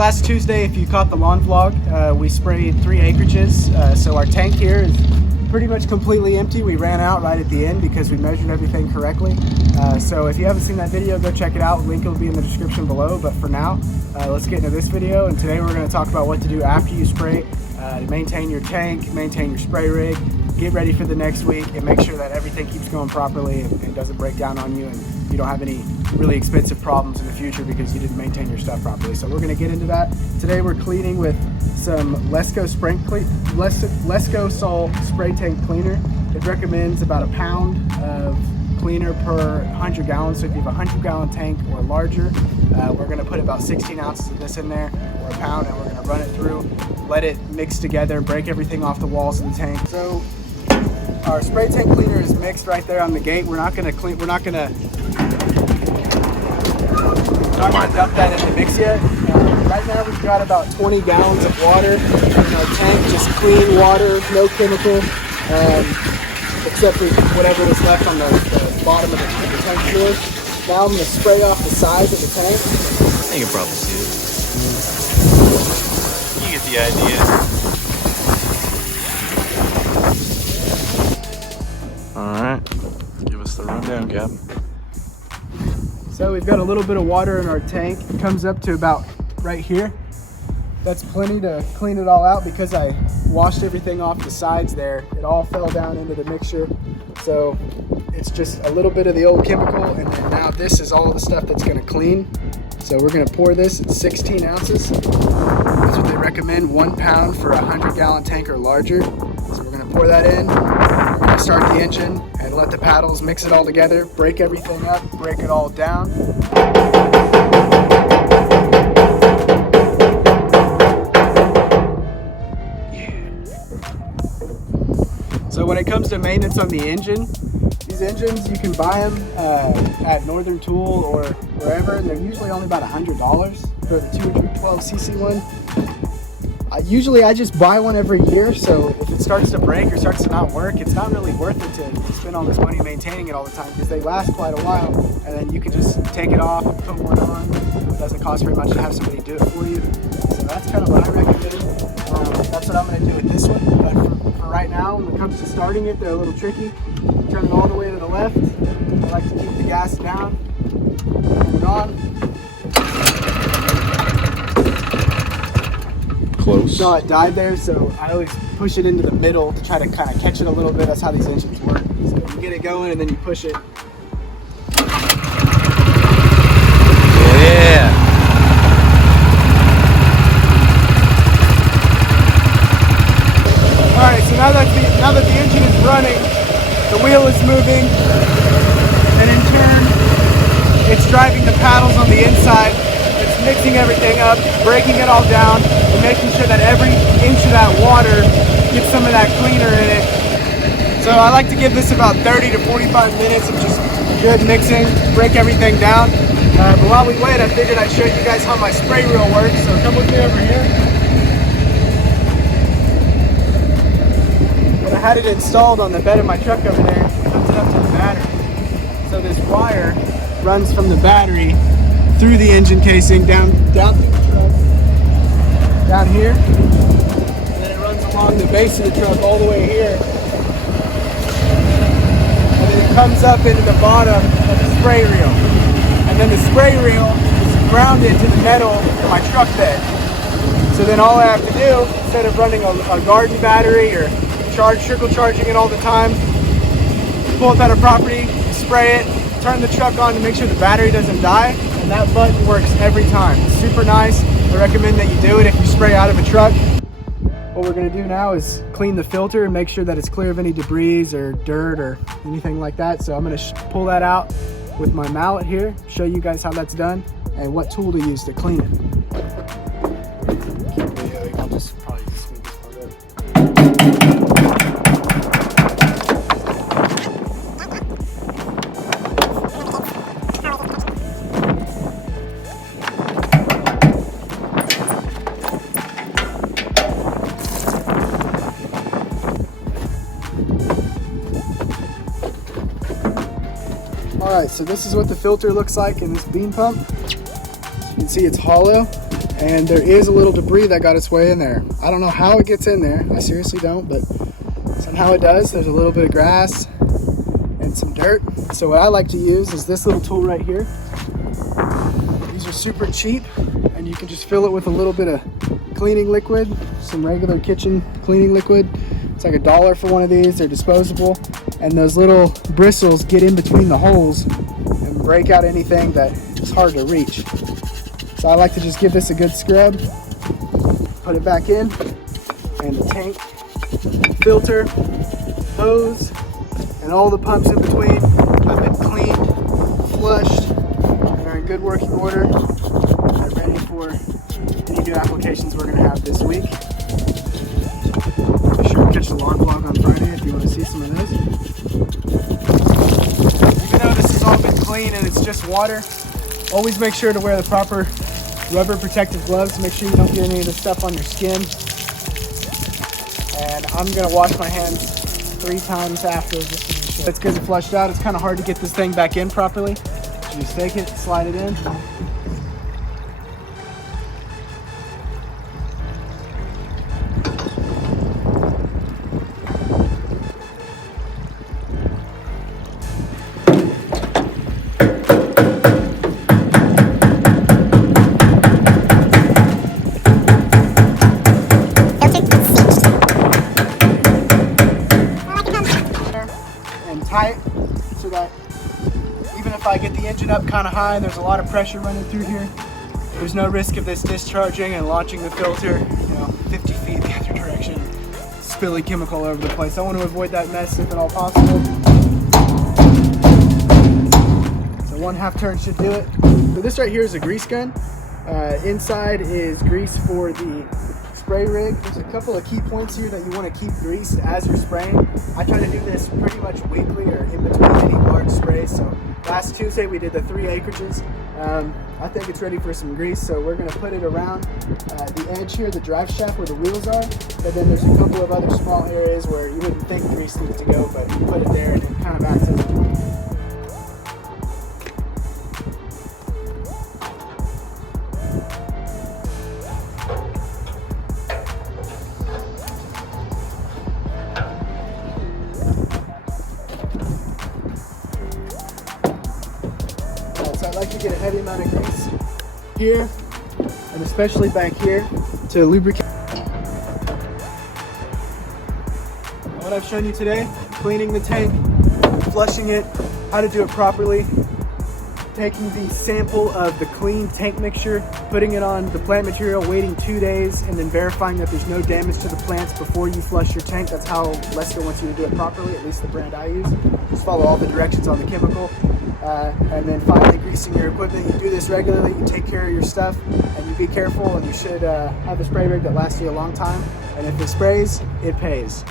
last Tuesday, if you caught the lawn vlog, we sprayed 3 acreages. So our tank here is pretty much completely empty. We ran out right at the end because we measured everything correctly. So if you haven't seen that video, go check it out. Link will be in the description below. But for now, let's get into this video. And today we're going to talk about what to do after you spray to maintain your tank, maintain your spray rig, get ready for the next week, and make sure that everything keeps going properly and doesn't break down on you, and you don't have any really expensive problems in the future because you didn't maintain your stuff properly. So we're going to get into that. Today we're cleaning with some Lesco Sol spray tank cleaner. It recommends about a pound of cleaner per 100 gallons. So if you have a 100-gallon tank or larger, we're going to put about 16 ounces of this in there, or a pound, and we're going to run it through, let it mix together, break everything off the walls of the tank. So our spray tank cleaner is mixed right there on the gate. We're not going to dump that in the mix yet. Right now we've got about 20 gallons of water in our tank, just clean water, no chemical, except for whatever was left on the bottom of the tank floor. Now I'm going to spray off the sides of the tank. I can probably see it. You get the idea. Alright, give us the rundown, Cap. So we've got a little bit of water in our tank. It comes up to about right here. That's plenty to clean it all out because I washed everything off the sides there. It all fell down into the mixture. So it's just a little bit of the old chemical, and then now this is all the stuff that's gonna clean. So we're gonna pour this at 16 ounces. That's what they recommend, 1 pound for a 100-gallon tank or larger. So we're gonna pour that in. We're gonna start the engine and let the paddles mix it all together, break everything up, break it all down. So when it comes to maintenance on the engine, these engines, you can buy them at Northern Tool or wherever, and they're usually only about $100 for the 212cc one. Usually I just buy one every year, so if it starts to break or starts to not work, it's not really worth it to spend all this money maintaining it all the time, because they last quite a while, and then you can just take it off and put one on. It doesn't cost very much to have somebody do it for you. So that's kind of what I recommend. That's what I'm going to do with this one. But for right now, when it comes to starting it, they're a little tricky. Turn it all the way to the left. I like to keep the gas down. Turn it on. Close. Saw it died there, so I always push it into the middle to try to kind of catch it a little bit. That's how these engines work. So you get it going and then you push it. Yeah. All right, so now that the engine is running, the wheel is moving, and in turn, it's driving the paddles on the inside. It's mixing everything up, breaking it all down, and making sure that every inch of that water gets some of that cleaner in it. So I like to give this about 30 to 45 minutes of just good mixing, break everything down. But while we wait, I figured I'd show you guys how my spray reel works. So come with me over here. But I had it installed on the bed of my truck over there. It hooks it up to the battery. So this wire runs from the battery through the engine casing, down through the truck, down here, and then it runs along the base of the truck all the way here, and then it comes up into the bottom of the spray reel, and then the spray reel is grounded to the metal of my truck bed. So then all I have to do, instead of running a garden battery or trickle charging it all the time, pull up at a property, spray it, turn the truck on to make sure the battery doesn't die. And that button works every time. It's super nice. I recommend that you do it if you spray out of a truck. What we're going to do now is clean the filter and make sure that it's clear of any debris or dirt or anything like that. So I'm going to pull that out with my mallet here, show you guys how that's done and what tool to use to clean it. I'll just probably smooth this part up. Alright, so this is what the filter looks like in this bean pump. You can see it's hollow, and there is a little debris that got its way in there. I don't know how it gets in there. I seriously don't, but somehow it does. There's a little bit of grass and some dirt. So what I like to use is this little tool right here. These are super cheap, and you can just fill it with a little bit of cleaning liquid, some regular kitchen cleaning liquid. It's like $1 for one of these. They're disposable, and those little bristles get in between the holes and break out anything that is hard to reach. So I like to just give this a good scrub, put it back in, and the tank, filter, hose, and all the pumps in between have been cleaned, flushed, and are in good working order. They're ready for any new applications we're going to have this week. Be sure to catch the lawn vlog on Friday if you want to see some of those. Even though this has all been clean and it's just water, always make sure to wear the proper rubber protective gloves to make sure you don't get any of the stuff on your skin. And I'm going to wash my hands 3 times after just to make sure it's good and flushed out. It's kind of hard to get this thing back in properly. You just take it, slide it in. And tight so that even if I get the engine up kind of high and there's a lot of pressure running through here, there's no risk of this discharging and launching the filter, 50 feet the other direction, spilling chemical all over the place. I want to avoid that mess if at all possible. So 1/2 turn should do it. So this right here is a grease gun. Inside is grease for the spray rig. There's a couple of key points here that you want to keep greased as you're spraying. I try to do this pretty much weekly or in between any large sprays. So last Tuesday we did the 3 acreages. I think it's ready for some grease, so we're going to put it around the edge here, the drive shaft where the wheels are. But then there's a couple of other small areas where you wouldn't think grease needs to go, but you put it there and it kind of acts as a So I like to get a heavy amount of grease here, and especially back here to lubricate. What I've shown you today, cleaning the tank, flushing it, how to do it properly, taking the sample of the clean tank mixture, putting it on the plant material, waiting 2 days, and then verifying that there's no damage to the plants before you flush your tank. That's how Lester wants you to do it properly, at least the brand I use. Just follow all the directions on the chemical. And then finally greasing your equipment. You do this regularly, you take care of your stuff, and you be careful, and you should have a spray rig that lasts you a long time. And if it sprays, it pays.